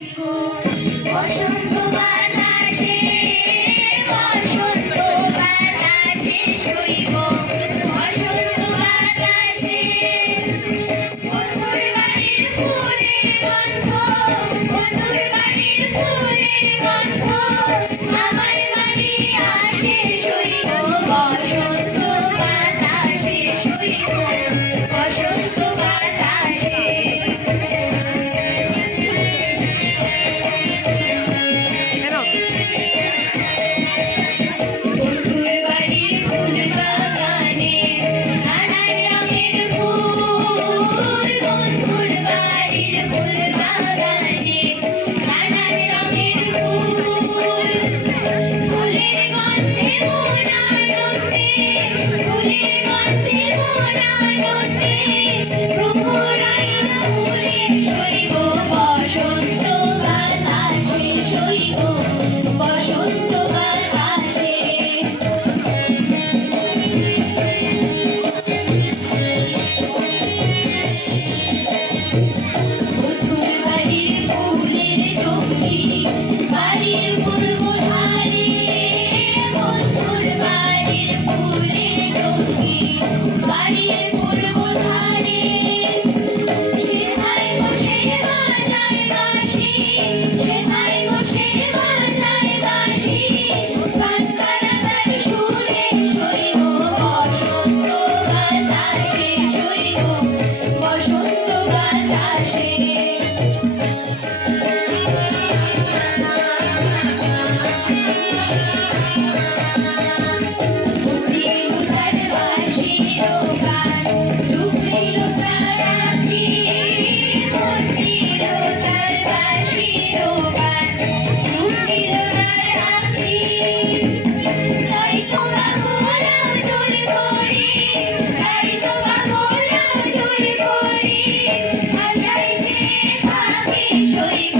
বসন্ত বাতাসে বসন্ত বাতাসে শৈব বসন্ত বাতাসে বন্ধুর বাড়ির ফুলের গন্ধ বন্ধুর বাড়ির ফুলের গন্ধ আমার বাড়ি আসে শৈব বসন্ত বাতাসে শৈব বসন্ত বাতাসে বন্ধুর বাড়ির ফুল বাগানে নানান রঙের ফুল বন্ধুর বাড়ির ফুল বাগানে নানান রঙের ফুল ফুলের গন্ধে মন আনন্দে ফুলের গন্ধে মন আনন্দে ভ্রমরাই ফুলে শৈব বসন্ত বাতাসে শৈব বসন্ত বাতাসে বন্ধুর বাড়ির ফুলের টঙ্কি বাড়ির পূর্ব ধারে বন্ধুর বাড়ির ফুলের টঙ্কি বাড়ির পূর্ব ধারে সেথায় বসে বাজায় বাঁশি সেথায় বসে বাজায় বাঁশি গান কারাতার সুরে শৈব বসন্ত বাতাসে শৈব বসন্ত বাতাসে উঠিল তার বাঁশির গান ডুবলিল তার আঁখি উঠিল তার বাঁশির গান ডুবলিল তার আঁখি তাই তো বাবুরা জোর করি তাই তো বাবুরা জোর করি ভাষায় যে থাকে শৈব